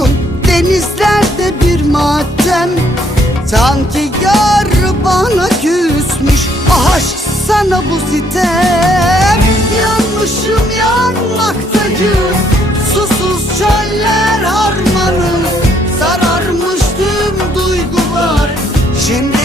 coşkun denizlerde bir matem. Sanki yar bana küsmüş. Aşk sana bu sitem. Yanmışım yanmaktayım susuz çöller harmanı Sararmış tüm duygular. Şimdi